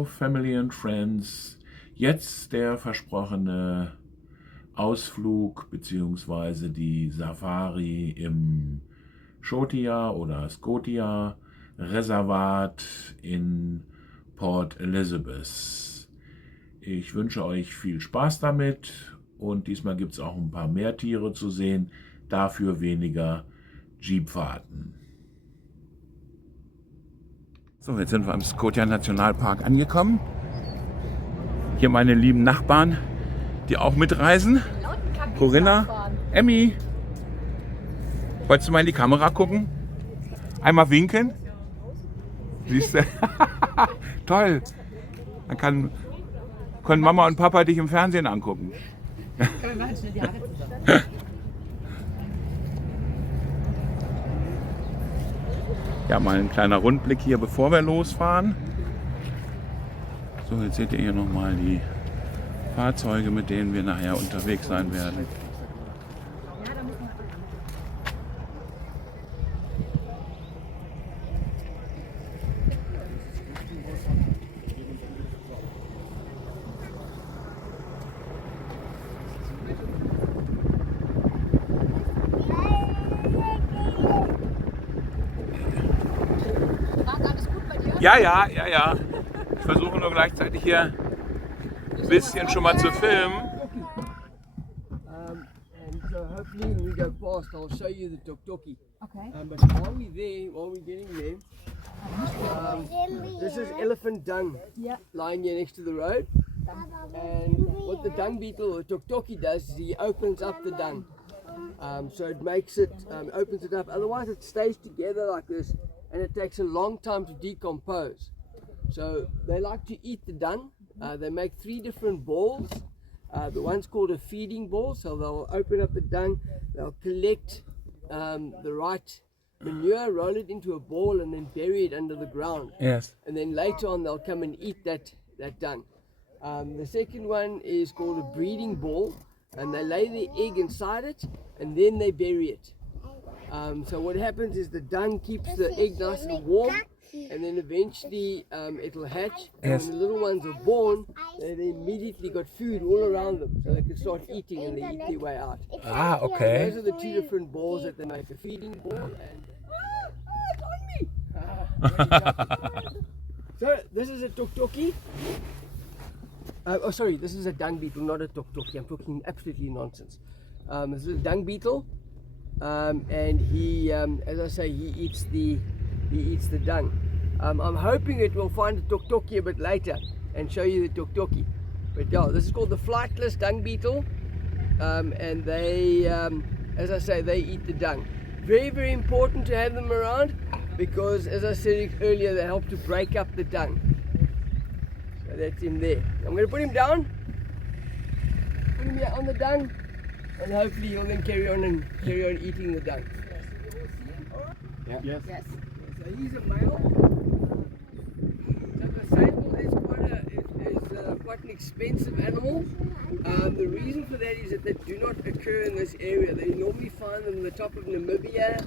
Hallo Family and Friends. Jetzt der versprochene Ausflug bzw. die Safari im Schotia oder Schotia Reservat in Port Elizabeth. Ich wünsche euch viel Spaß damit und diesmal gibt es auch ein paar mehr Tiere zu sehen, dafür weniger Jeepfahrten. So, jetzt sind wir im Schotia Nationalpark angekommen. Hier meine lieben Nachbarn, die auch mitreisen. Corinna, Emmy. Wolltest du mal in die Kamera gucken? Einmal winken? Siehst du? Toll. Dann können Mama und Papa dich im Fernsehen angucken. Ja, mal ein kleiner Rundblick hier, bevor wir losfahren. So, jetzt seht ihr hier nochmal die Fahrzeuge, mit denen wir nachher unterwegs sein werden. Ja. Ich versuche nur gleichzeitig hier ein bisschen schon mal zu filmen. And so hopefully when we go past, I'll show you the tuk-tuki. Okay. But while we're getting there, this is elephant dung lying here next to the road. And what the dung beetle or tuk-tuki does is he opens up the dung. So it makes it, opens it up. Otherwise it stays together like this. And it takes a long time to decompose. So they like to eat the dung. They make 3 different balls. The one's called a feeding ball, so they'll open up the dung, they'll collect the right manure, roll it into a ball and then bury it under the ground. Yes. And then later on they'll come and eat that dung. The second one is called a breeding ball, and they lay the egg inside it and then they bury it. So what happens is the dung keeps the egg nice and warm, and then eventually it'll hatch. And when the little ones are born, they immediately got food all around them, so they can start eating and they eat their way out. Ah, okay. Those are the 2 different balls that they make: a feeding ball and. So this is a tuk-tuki. Sorry, this is a dung beetle, not a tuk-tuki. I'm talking absolutely nonsense. This is a dung beetle. And he, as I say, he eats the dung. I'm hoping it will find a tuk-tuki a bit later and show you the tuk-tuki. But yeah, this is called the flightless dung beetle, and they, as I say, they eat the dung. Very, very important to have them around because, as I said earlier, they help to break up the dung. So that's him there. I'm going to put him down. Put him here on the dung. And hopefully he'll then carry on eating the dung. Yeah. Yes. So he's a male. So the sable is quite an expensive animal. The reason for that is that they do not occur in this area. They normally find them in the top of Namibia,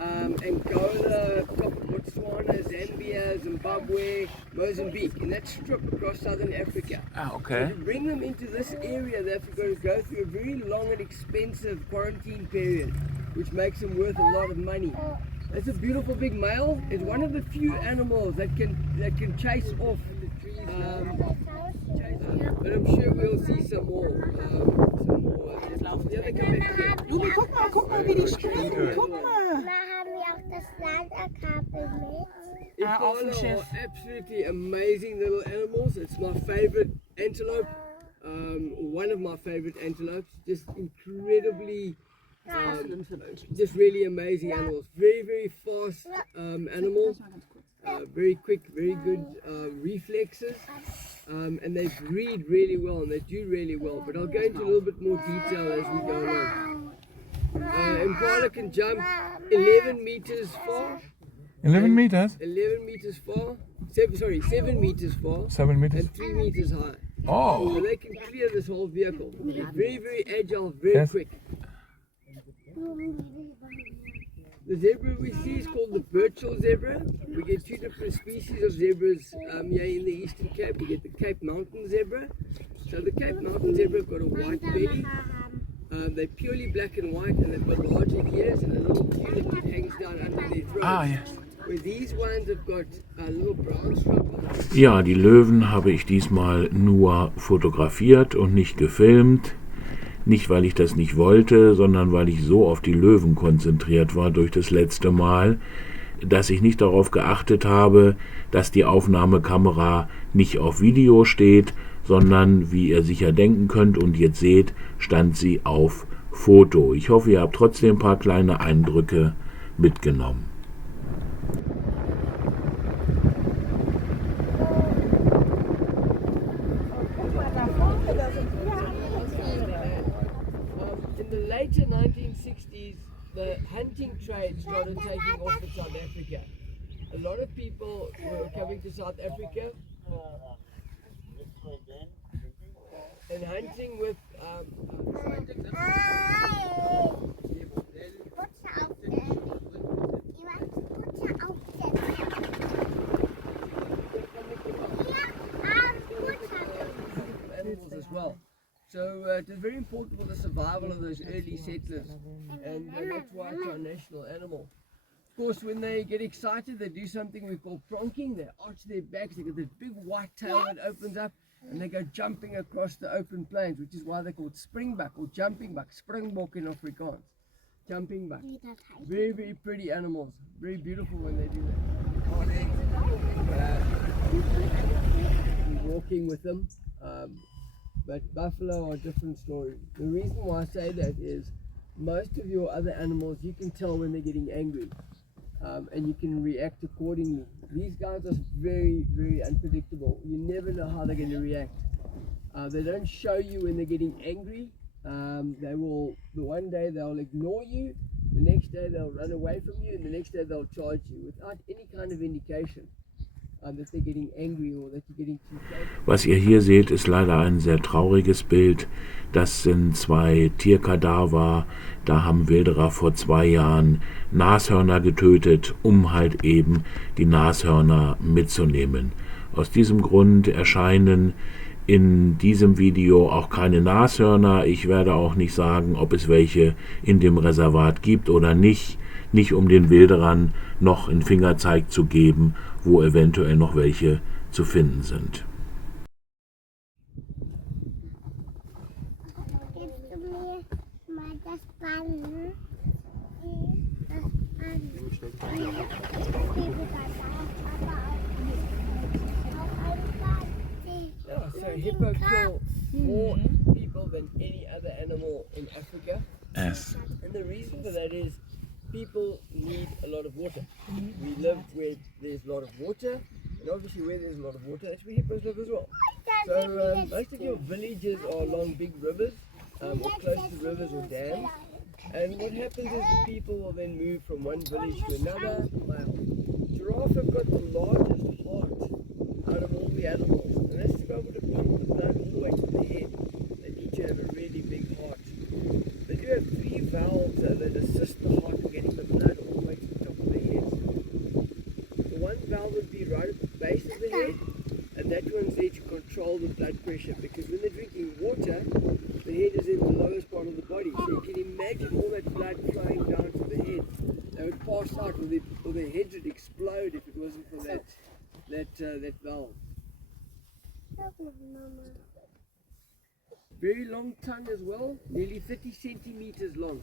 Angola, top of Botswana, Zambia, Zimbabwe, Mozambique, in that strip across southern Africa. Ah, okay. So to bring them into this area, they have to go through a very long and expensive quarantine period, which makes them worth a lot of money. It's a beautiful big male. It's one of the few animals that can chase off. But I'm sure we'll see some more. Ruby, guck mal, wie die springen. Guck mal. Iguana are absolutely amazing little animals. It's my favorite antelope. One of my favorite antelopes. Just incredibly, just really amazing animals. Very, very fast animals. Very quick, very good reflexes. And they breed really well and they do really well. But I'll go into a little bit more detail as we go along. Impala can jump 11 meters far. 11 meters? 11 meters far. 7 meters far. 7 meters? And 3 meters high. Oh! So they can clear this whole vehicle. Very, very agile, very quick. The zebra we see is called the Birchall zebra. We get two different species of zebras here in the Eastern Cape. We get the Cape Mountain zebra. So the Cape Mountain zebra have got a white belly. They're purely black and white, and they've got larger ears and a little tulip that hangs down under their throats. Ah, ja. Where these ones have got a little brown stripe. Ja, die Löwen habe ich diesmal nur fotografiert und nicht gefilmt. Nicht, weil ich das nicht wollte, sondern weil ich so auf die Löwen konzentriert war durch das letzte Mal, dass ich nicht darauf geachtet habe, dass die Aufnahmekamera nicht auf Video steht, sondern, wie ihr sicher denken könnt und jetzt seht, stand sie auf Foto. Ich hoffe, ihr habt trotzdem ein paar kleine Eindrücke mitgenommen. In the later 1960s, the hunting trade started taking off in South Africa. A lot of people were coming to South Africa and hunting with animals as well. So it is very important for the survival of those early settlers, and that's why it's our national animal. Of course, when they get excited, they do something we call pronking. They arch their backs, they get this big white tail that opens up, and they go jumping across the open plains, which is why they're called springbuck or jumping buck, springbok in Afrikaans. Jumping buck. Very, very pretty animals. Very beautiful when they do that. Walking with them. But buffalo are a different story. The reason why I say that is most of your other animals, you can tell when they're getting angry, and you can react accordingly. These guys are very, very unpredictable. You never know how they're going to react. They don't show you when they're getting angry. The one day they'll ignore you, the next day they'll run away from you, and the next day they'll charge you without any kind of indication. Was ihr hier seht, ist leider ein sehr trauriges Bild. Das sind 2 Tierkadaver. Da haben Wilderer vor 2 Jahren Nashörner getötet, um halt eben die Nashörner mitzunehmen. Aus diesem Grund erscheinen in diesem Video auch keine Nashörner. Ich werde auch nicht sagen, ob es welche in dem Reservat gibt oder nicht. Nicht um den Wilderern noch einen Fingerzeig zu geben, wo eventuell noch welche zu finden sind. Gibst du mir mal das Bannen? So hippo kill more people than any other animal in Africa. Yes. And the reason for that is people need a lot of water. We live where there's a lot of water, and obviously where there's a lot of water, that's where hippos live as well. So most of your villages are along big rivers, or close to rivers or dams. And what happens is the people will then move from one village to another. Giraffe have got the largest heart out of all the animals, and that's to be able to pump the blood all the way to the head. They need to have a really big heart. They do have 3 valves that assist the heart in getting the blood all the way to the top of the head. The one valve would be right at the base of the head, and that one's there to control the blood pressure, because when they're drinking water, the head is in the lowest part of the body. So you can imagine all that blood flowing down to the head. They would pass out, or their heads would explode if it wasn't for that valve. Very long tongue as well, nearly 30 centimeters long.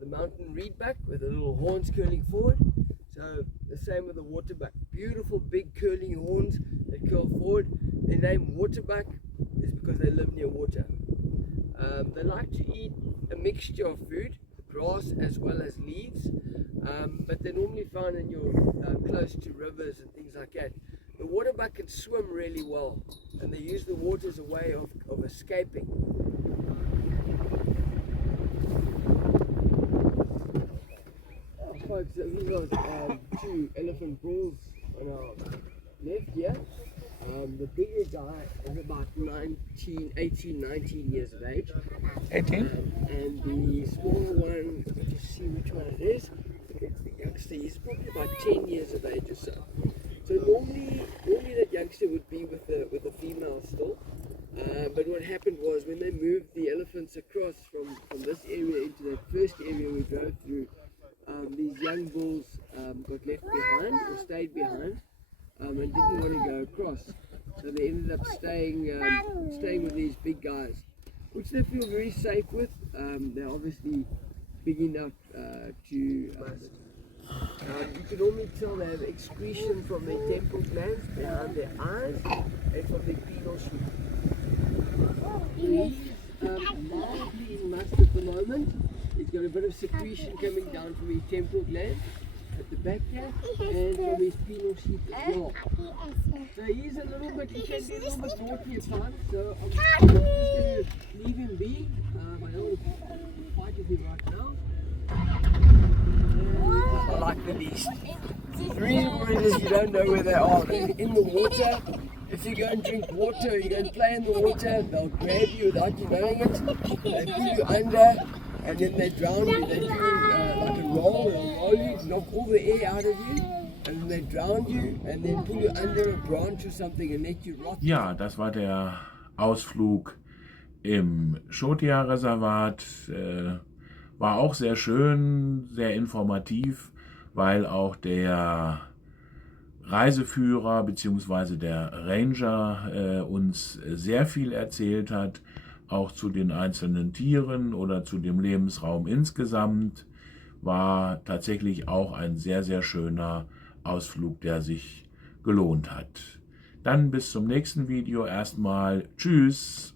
The mountain reedbuck with the little horns curling forward. So the same with the waterbuck. Beautiful big curling horns that curl forward. Their name waterbuck is because they live near water. They like to eat a mixture of food, grass as well as leaves, but they're normally found in your close to rivers and things like that. The waterbuck can swim really well, and they use the water as a way of escaping. Folks, we've got 2 elephant bulls on our left here. The bigger guy is about 18, 19 years of age. 18? And the smaller one, let me just see which one it is. It's the youngster, he's probably about 10 years of age or so. So normally that youngster would be with the female still. But what happened was when they moved the elephants across from this area into that first area we drove through, these young bulls got left behind or stayed behind and didn't want to go across. So they ended up staying with these big guys, which they feel very safe with. They're obviously big enough to... you can normally tell they have excretion from their temporal glands behind their eyes and from their penile sheath. He's must at the moment. He's got a bit of secretion coming down from his temporal gland at the back here and from his penile sheath as well. So he's a little bit, he can be a little bit naughty at times, so I'm just going to leave him be. I don't want to fight with him right now. I like the least. The reason for it is you don't know where they are. In the water, if you go and drink water, you go and play in the water, they'll grab you without you knowing it. They pull you under and then they drown you. They do like a roll, they'll roll you, knock all the air out of you. And then they drown you and then pull you under a branch or something and let you rot. Ja, das war der Ausflug im Schotia Reservat. War auch sehr schön, sehr informativ, weil auch der Reiseführer bzw. der Ranger uns sehr viel erzählt hat, auch zu den einzelnen Tieren oder zu dem Lebensraum insgesamt. War tatsächlich auch ein sehr, sehr schöner Ausflug, der sich gelohnt hat. Dann bis zum nächsten Video. Erstmal tschüss.